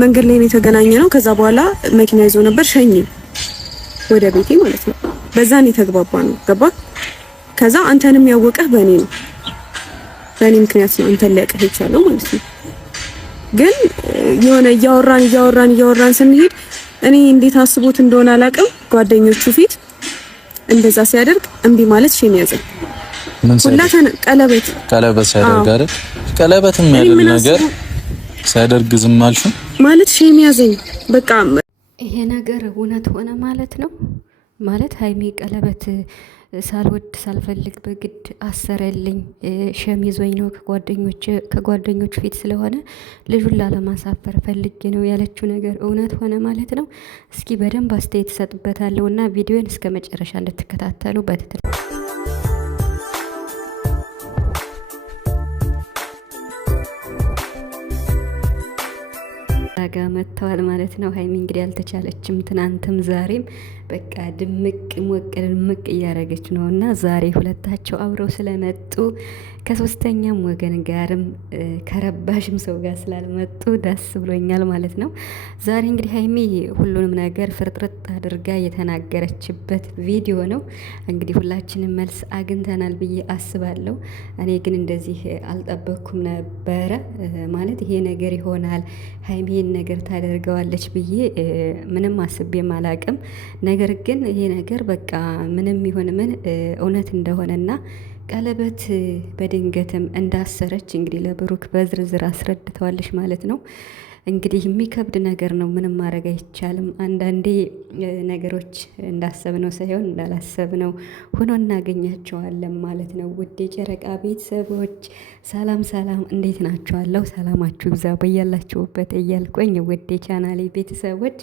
መንገድ ላይ ነው የተገናኘነው። ከዛ በኋላ መኪና ይዞ ነበር ሸኝ ወደ ቤቴ ማለት ነው። በዛ ነው የተግባባነው። ገባ? ከዛ አንተንም ያወቀህ በእኔ ነው፣ በእኔ ምክንያት ነው አንተን ሊያውቅህ የቻለው ማለት ነው። ግን የሆነ እያወራን ስንሄድ እኔ እንዴት አስቦት እንደሆነ አላውቅም፣ ጓደኞቹ ፊት እንደዛ ሲያደርግ እምቢ ማለት ሼም ያዘኝ። ሁላችን ቀለበት ሲያደርግ አይደል? ቀለበት የሚያደርግ ነገር ሲያደርግ ዝም አልሽ ማለት ሼም ያዘኝ። በቃ ይሄ ነገር እውነት ሆነ ማለት ነው። ማለት ሀይሚ ቀለበት ሳልወድ ሳልፈልግ በግድ አሰረልኝ፣ ሸም ይዞኝ ነው ከጓደኞቹ ፊት ስለሆነ ልጁን ላለማሳፈር ፈልጌ ነው ያለችው ነገር እውነት ሆነ ማለት ነው። እስኪ በደንብ አስተያየት እሰጥበታለሁ እና ቪዲዮን እስከ መጨረሻ እንድትከታተሉ በትትል ጋ መጥተዋል ማለት ነው። ሀይሚ እንግዲህ አልተቻለችም። ትናንትም ዛሬም በቃ ድምቅ ድምቅ እያደረገች ነው እና ዛሬ ሁለታቸው አብረው ስለመጡ ከሶስተኛም ወገን ጋርም ከረባሽም ሰው ጋር ስላልመጡ ደስ ብሎኛል ማለት ነው። ዛሬ እንግዲህ ሀይሚ ሁሉንም ነገር ፍርጥርጥ አድርጋ የተናገረችበት ቪዲዮ ነው። እንግዲህ ሁላችንም መልስ አግኝተናል ብዬ አስባለሁ። እኔ ግን እንደዚህ አልጠበኩም ነበረ ማለት ይሄ ነገር ይሆናል ሀይሚ ይሄን ነገር ታደርገዋለች ብዬ ምንም አስቤም አላቅም። ነገር ግን ይሄ ነገር በቃ ምንም ይሁን ምን እውነት እንደሆነና ቀለበት በድንገትም እንዳሰረች እንግዲህ ለብሩክ በዝርዝር አስረድተዋለች ማለት ነው። እንግዲህ የሚከብድ ነገር ነው፣ ምንም ማድረግ አይቻልም። አንዳንዴ ነገሮች እንዳሰብነው ሳይሆን እንዳላሰብነው ሆኖ እናገኛቸዋለን ማለት ነው። ውድ የጨረቃ ቤተሰቦች ሰላም፣ እንዴት ናቸዋለሁ? ሰላማችሁ ይብዛ በያላችሁበት እያልኩኝ ውድ የቻናሌ ቤተሰቦች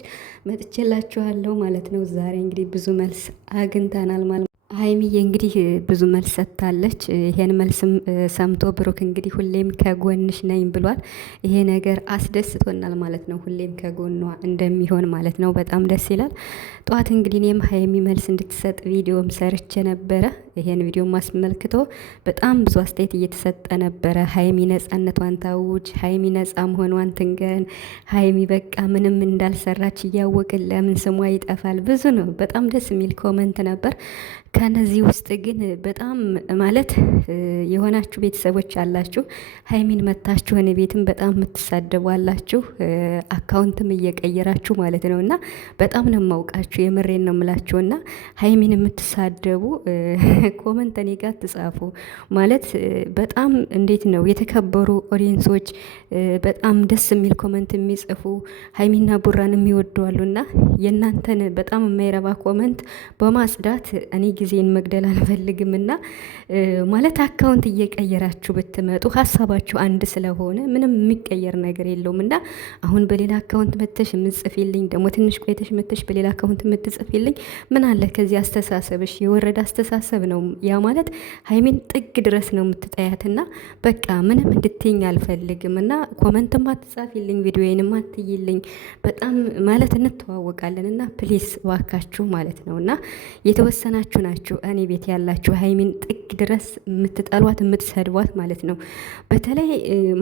መጥቼላችኋለሁ ማለት ነው። ዛሬ እንግዲህ ብዙ መልስ አግኝተናል ማለት ነው። ሀይሚዬ እንግዲህ ብዙ መልስ ሰጥታለች። ይሄን መልስም ሰምቶ ብሩክ እንግዲህ ሁሌም ከጎንሽ ነኝ ብሏል። ይሄ ነገር አስደስቶናል ማለት ነው። ሁሌም ከጎኗ እንደሚሆን ማለት ነው። በጣም ደስ ይላል። ጠዋት እንግዲህ እኔም ሀይሚ መልስ እንድትሰጥ ቪዲዮም ሰርቼ ነበረ። ይሄን ቪዲዮ አስመልክቶ በጣም ብዙ አስተያየት እየተሰጠ ነበረ። ሀይሚ ነጻነቷን ታውጅ፣ ሀይሚ ነጻ መሆኗን ትንገን፣ ሀይሚ በቃ ምንም እንዳልሰራች እያወቅን ለምን ስሟ ይጠፋል? ብዙ ነው። በጣም ደስ የሚል ኮመንት ነበር። ከነዚህ ውስጥ ግን በጣም ማለት የሆናችሁ ቤተሰቦች አላችሁ፣ ሀይሚን መታችሁ እኔ ቤትም በጣም የምትሳደቡ አላችሁ፣ አካውንትም እየቀየራችሁ ማለት ነው። እና በጣም ነው የማውቃችሁ፣ የምሬን ነው የምላችሁ። እና ሀይሚን የምትሳደቡ ኮመንት እኔ ጋር ትጻፉ ማለት በጣም እንዴት ነው የተከበሩ ኦዲየንሶች በጣም ደስ የሚል ኮመንት የሚጽፉ ሀይሚና ቡራን የሚወደዋሉ እና የእናንተን በጣም የማይረባ ኮመንት በማጽዳት እኔ ጊዜን መግደል አልፈልግም እና ማለት አካውንት እየቀየራችሁ ብትመጡ ሀሳባችሁ አንድ ስለሆነ ምንም የሚቀየር ነገር የለውም። እና አሁን በሌላ አካውንት መተሽ የምትጽፊልኝ ደግሞ ትንሽ ቆይተሽ መተሽ በሌላ አካውንት የምትጽፊልኝ ምን አለ? ከዚህ አስተሳሰብሽ የወረደ አስተሳሰብ ነው። ያ ማለት ሀይሚን ጥግ ድረስ ነው የምትጠያትና በቃ ምንም እንድትይኝ አልፈልግም እና ኮመንትም አትጻፊልኝ፣ ቪዲዮዬንም አትይልኝ። በጣም ማለት እንተዋወቃለን እና ፕሊስ ዋካችሁ ማለት ነው እና የተወሰናችሁ ናችሁ እኔ ቤት ያላችሁ ሀይሚን ጥግ ድረስ የምትጠሏት የምትሰድቧት ማለት ነው። በተለይ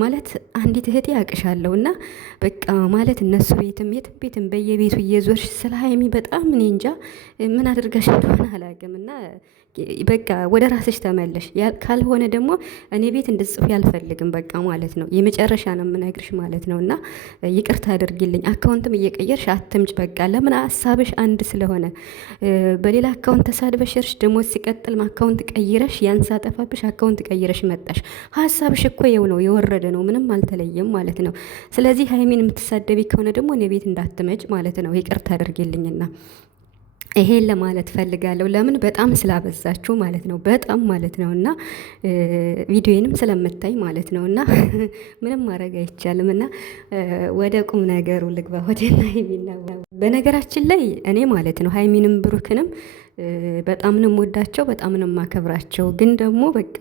ማለት አንዲት እህቴ ያቅሻለሁ እና በቃ ማለት እነሱ ቤትም የትም ቤትም በየቤቱ እየዞርሽ ስለ ሀይሚ በጣም እኔ እንጃ ምን አድርጋሽ እንደሆነ አላውቅም እና በቃ ወደ ራስሽ ተመለሽ። ካልሆነ ደግሞ እኔ ቤት እንድጽፍ ያልፈልግም በቃ ማለት ነው። የመጨረሻ ነው የምነግርሽ ማለት ነው። እና ይቅርታ አድርጊልኝ። አካውንትም እየቀየርሽ አትምጭ። በቃ ለምን ሀሳብሽ አንድ ስለሆነ በሌላ አካውንት ተሳድበሽ ደግሞ ሲቀጥል አካውንት ቀይረሽ ያን ሳጠፋብሽ አካውንት ቀይረሽ መጣሽ። ሀሳብሽ እኮ የው ነው የወረደ ነው፣ ምንም አልተለየም ማለት ነው። ስለዚህ ሀይሚን የምትሳደቢ ከሆነ ደግሞ እኔ ቤት እንዳትመጭ ማለት ነው። ይቅርታ አድርጊልኝና ይሄን ለማለት ፈልጋለሁ። ለምን በጣም ስላበዛችሁ ማለት ነው፣ በጣም ማለት ነው። እና ቪዲዮዬንም ስለምታይ ማለት ነው። እና ምንም ማድረግ አይቻልም። እና ወደ ቁም ነገሩ ልግባ። ወደ ሀይሚና በነገራችን ላይ እኔ ማለት ነው ሀይሚንም ብሩክንም በጣም ነው የምወዳቸው፣ በጣም ነው የማከብራቸው። ግን ደግሞ በቃ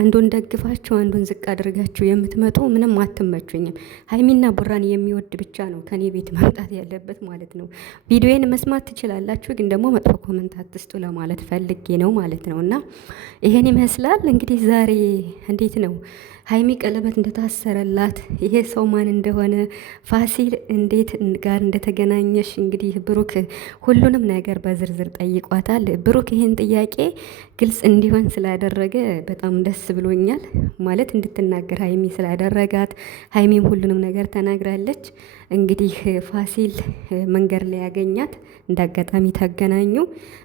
አንዱን ደግፋችሁ አንዱን ዝቅ አድርጋችሁ የምትመጡ ምንም አትመቹኝም። ሀይሚና ቡራን የሚወድ ብቻ ነው ከኔ ቤት መምጣት ያለበት ማለት ነው። ቪዲዮዬን መስማት ትችላላችሁ፣ ግን ደግሞ መጥፎ ኮመንት አትስጡ ለማለት ፈልጌ ነው ማለት ነው። እና ይሄን ይመስላል እንግዲህ ዛሬ እንዴት ነው ሀይሚ ቀለበት እንደታሰረላት ይሄ ሰው ማን እንደሆነ ፋሲል እንዴት ጋር እንደተገናኘሽ እንግዲህ ብሩክ ሁሉንም ነገር በዝርዝር ጠይቋታል። ብሩክ ይህን ጥያቄ ግልጽ እንዲሆን ስላደረገ በጣም ደስ ብሎኛል። ማለት እንድትናገር ሀይሚ ስላደረጋት ሀይሚም ሁሉንም ነገር ተናግራለች። እንግዲህ ፋሲል መንገድ ላይ ያገኛት እንዳጋጣሚ ተገናኙ።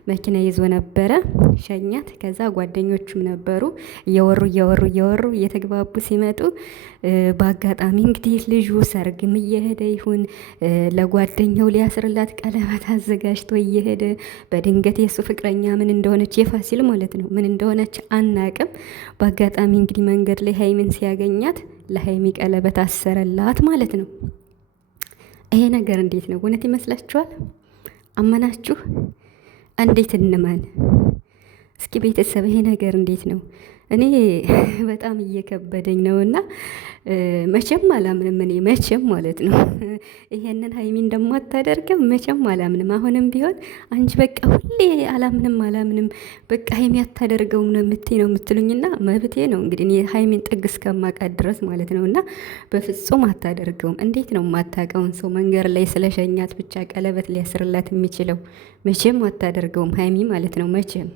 መኪና ይዞ ነበረ ሸኛት። ከዛ ጓደኞቹም ነበሩ እየወሩ እየተግባቡ ሲመጡ በአጋጣሚ እንግዲህ ልጁ ሰርግም እየሄደ ይሁን ለጓደኛው ሊያስርላት ቀለበት አዘጋጅቶ እየሄደ በድንገት የሱ ፍቅረኛ ምን እንደሆነች የፋሲል ማለት ነው ምን እንደሆነች አናቅም። በአጋጣሚ እንግዲህ መንገድ ላይ ሀይሚን ሲያገኛት ለሀይሚ ቀለበት አሰረላት ማለት ነው። ይሄ ነገር እንዴት ነው? እውነት ይመስላችኋል? አመናችሁ? እንዴት እንመን? እስኪ ቤተሰብ ይሄ ነገር እንዴት ነው? እኔ በጣም እየከበደኝ ነውና መቼም አላምንም። እኔ መቼም ማለት ነው ይሄንን ሀይሚ እንደማታደርገው መቼም አላምንም። አሁንም ቢሆን አንቺ በቃ ሁሌ አላምንም በቃ ሀይሚ አታደርገውም ነው የምትሉኝና መብቴ ነው እንግዲህ እኔ ሀይሚን ጥግ እስከማውቃት ድረስ ማለት ነውና በፍጹም አታደርገውም። እንዴት ነው የማታውቀውን ሰው መንገድ ላይ ስለሸኛት ብቻ ቀለበት ሊያስርላት የሚችለው? መቼም አታደርገውም ሀይሚ ማለት ነው መቼም።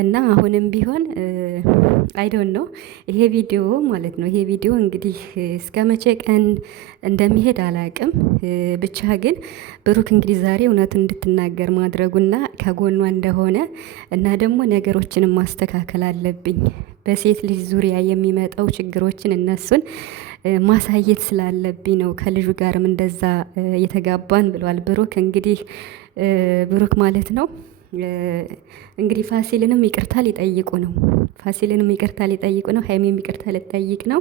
እና አሁንም ቢሆን አይዶን ነው ይሄ ቪዲዮ ማለት ነው። ይሄ ቪዲዮ እንግዲህ እስከ መቼ ቀን እንደሚሄድ አላቅም። ብቻ ግን ብሩክ እንግዲህ ዛሬ እውነቱን እንድትናገር ማድረጉና ከጎኗ እንደሆነ እና ደግሞ ነገሮችንም ማስተካከል አለብኝ በሴት ልጅ ዙሪያ የሚመጣው ችግሮችን እነሱን ማሳየት ስላለብኝ ነው ከልጁ ጋርም እንደዛ የተጋባን ብሏል ብሩክ። እንግዲህ ብሩክ ማለት ነው እንግዲህ ፋሲልንም ይቅርታ ሊጠይቁ ነው። ሀይሚም ይቅርታ ሊጠይቅ ነው።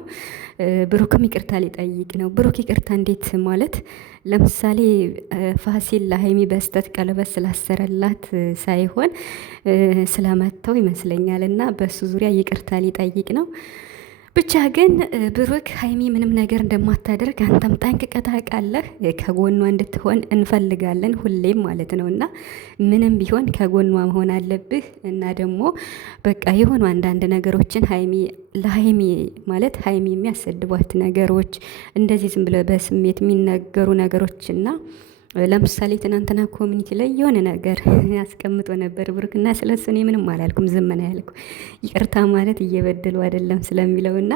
ብሩክም ይቅርታ ሊጠይቅ ነው። ብሩክ ይቅርታ እንዴት ማለት ለምሳሌ ፋሲል ለሀይሚ በስተት ቀለበት ስላሰረላት ሳይሆን ስለመተው ይመስለኛል እና በሱ ዙሪያ ይቅርታ ሊጠይቅ ነው። ብቻ ግን ብሩክ ሀይሚ ምንም ነገር እንደማታደርግ አንተም ጠንቅቀህ ታውቃለህ። ከጎኗ እንድትሆን እንፈልጋለን ሁሌም ማለት ነው እና ምንም ቢሆን ከጎኗ መሆን አለብህ እና ደግሞ በቃ የሆኑ አንዳንድ ነገሮችን ለሀይሚ ማለት ሀይሚ የሚያሰድቧት ነገሮች እንደዚህ ዝም ብለው በስሜት የሚነገሩ ነገሮችና ለምሳሌ ትናንትና ኮሚኒቲ ላይ የሆነ ነገር ያስቀምጦ ነበር ብሩክና ስለሱ እኔ ምንም አላልኩም፣ ዝም ነው ያልኩ። ይቅርታ ማለት እየበደሉ አይደለም ስለሚለውና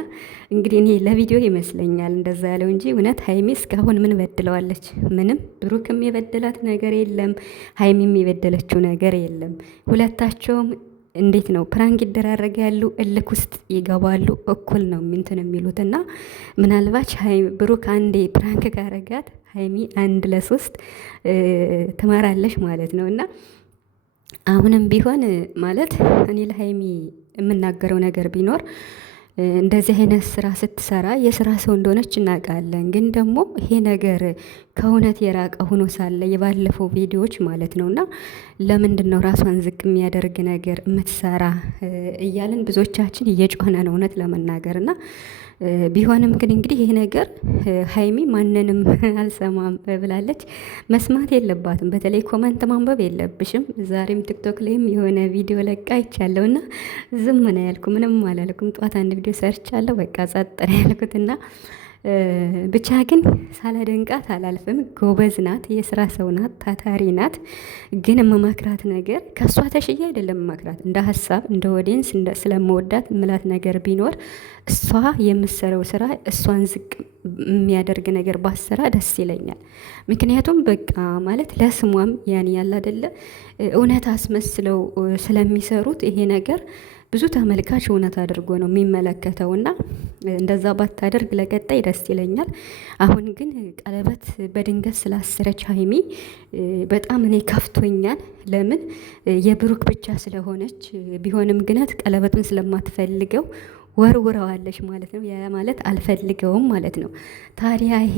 እንግዲህ እኔ ለቪዲዮ ይመስለኛል እንደዛ ያለው እንጂ እውነት ሀይሚ እስካሁን ምን በድለዋለች? ምንም። ብሩክም የበደላት ነገር የለም፣ ሀይሚም የበደለችው ነገር የለም። ሁለታቸውም እንዴት ነው ፕራንክ ይደራረጋሉ፣ እልክ ውስጥ ይገባሉ፣ እኩል ነው እንትን የሚሉት እና ምናልባት ብሩክ አንዴ ፕራንክ ካረጋት ሀይሚ 1 ለ3 ትመራለች ማለት ነው እና አሁንም ቢሆን ማለት እኔ ለሀይሚ የምናገረው ነገር ቢኖር እንደዚህ አይነት ስራ ስትሰራ የስራ ሰው እንደሆነች እናውቃለን። ግን ደግሞ ይሄ ነገር ከእውነት የራቀ ሆኖ ሳለ የባለፈው ቪዲዮዎች ማለት ነውና ለምንድን ነው ራሷን ዝቅ የሚያደርግ ነገር የምትሰራ እያልን ብዙዎቻችን እየጮህነ ነው እውነት ለመናገርና ቢሆንም ግን እንግዲህ ይሄ ነገር ሀይሚ ማንንም አልሰማም ብላለች። መስማት የለባትም። በተለይ ኮመንት ማንበብ የለብሽም። ዛሬም ቲክቶክ ላይም የሆነ ቪዲዮ ለቃ ይቻለውና ዝም ነው ያልኩ፣ ምንም አላልኩም። ጧት አንድ ቪዲዮ ሰርቻለሁ፣ በቃ ጸጥ ነው ያልኩትና ብቻ ግን ሳላደንቃት አላልፍም። ጎበዝ ናት፣ የስራ ሰው ናት፣ ታታሪ ናት። ግን የምመክራት ነገር ከእሷ ተሽዬ አይደለም መክራት፣ እንደ ሀሳብ እንደ ኦዲየንስ ስለመወዳት ምላት ነገር ቢኖር እሷ የምሰረው ስራ እሷን ዝቅ የሚያደርግ ነገር ባሰራ ደስ ይለኛል። ምክንያቱም በቃ ማለት ለስሟም ያን ያለ አይደለ እውነት አስመስለው ስለሚሰሩት ይሄ ነገር ብዙ ተመልካች እውነት አድርጎ ነው የሚመለከተውና እንደዛ ባታደርግ ለቀጣይ ደስ ይለኛል። አሁን ግን ቀለበት በድንገት ስላሰረች ሀይሚ በጣም እኔ ከፍቶኛል። ለምን የብሩክ ብቻ ስለሆነች ቢሆንም ግነት ቀለበቱን ስለማትፈልገው ወርውረዋለች ማለት ነው። ያ ማለት አልፈልገውም ማለት ነው። ታዲያ ይሄ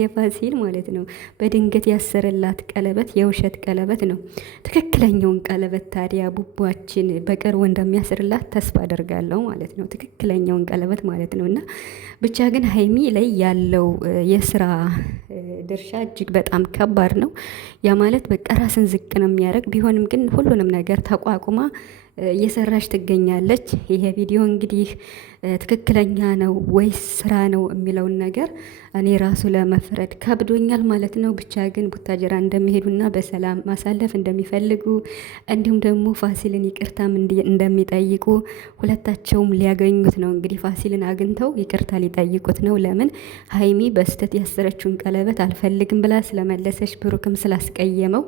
የፋሲል ማለት ነው በድንገት ያሰረላት ቀለበት የውሸት ቀለበት ነው። ትክክለኛውን ቀለበት ታዲያ ቡቧችን በቅርቡ እንደሚያስርላት ተስፋ አደርጋለሁ ማለት ነው። ትክክለኛውን ቀለበት ማለት ነው። እና ብቻ ግን ሀይሚ ላይ ያለው የስራ ድርሻ እጅግ በጣም ከባድ ነው። ያ ማለት በቃ ራስን ዝቅ ነው የሚያደርግ ቢሆንም ግን ሁሉንም ነገር ተቋቁማ እየሰራች ትገኛለች። ይሄ ቪዲዮ እንግዲህ ትክክለኛ ነው ወይስ ስራ ነው የሚለውን ነገር እኔ ራሱ ለመፍረድ ከብዶኛል ማለት ነው። ብቻ ግን ቡታጀራ እንደሚሄዱና በሰላም ማሳለፍ እንደሚፈልጉ እንዲሁም ደግሞ ፋሲልን ይቅርታም እንደሚጠይቁ ሁለታቸውም ሊያገኙት ነው። እንግዲህ ፋሲልን አግኝተው ይቅርታ ሊጠይቁት ነው። ለምን ሀይሚ በስተት ያሰረችውን ቀለበት አልፈልግም ብላ ስለመለሰች ብሩክም ስላስቀየመው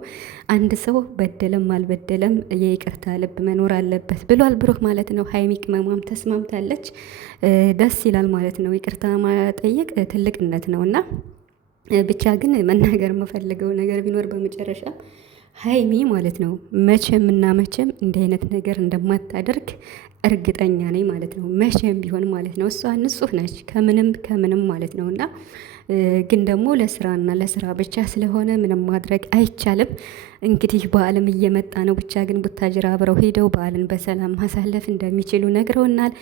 አንድ ሰው በደለም አልበደለም የይቅርታ ልብ መኖር አለበት ብሏል ብሩክ ማለት ነው። ሀይሚ ቅመሟም ተስማምታለች። ደስ ይላል ማለት ነው። ይቅርታ መጠየቅ ትልቅነት ነው እና ብቻ ግን መናገር የምፈልገው ነገር ቢኖር በመጨረሻ ሀይሚ ማለት ነው መቼም እና መቼም እንዲህ አይነት ነገር እንደማታደርግ እርግጠኛ ነኝ ማለት ነው። መቼም ቢሆን ማለት ነው። እሷ ንጹህ ነች ከምንም ማለት ነው እና ግን ደግሞ ለስራና ለስራ ብቻ ስለሆነ ምንም ማድረግ አይቻልም። እንግዲህ በዓልም እየመጣ ነው። ብቻ ግን ቡታጅራ አብረው ሄደው በዓልን በሰላም ማሳለፍ እንደሚችሉ ነግረውናል።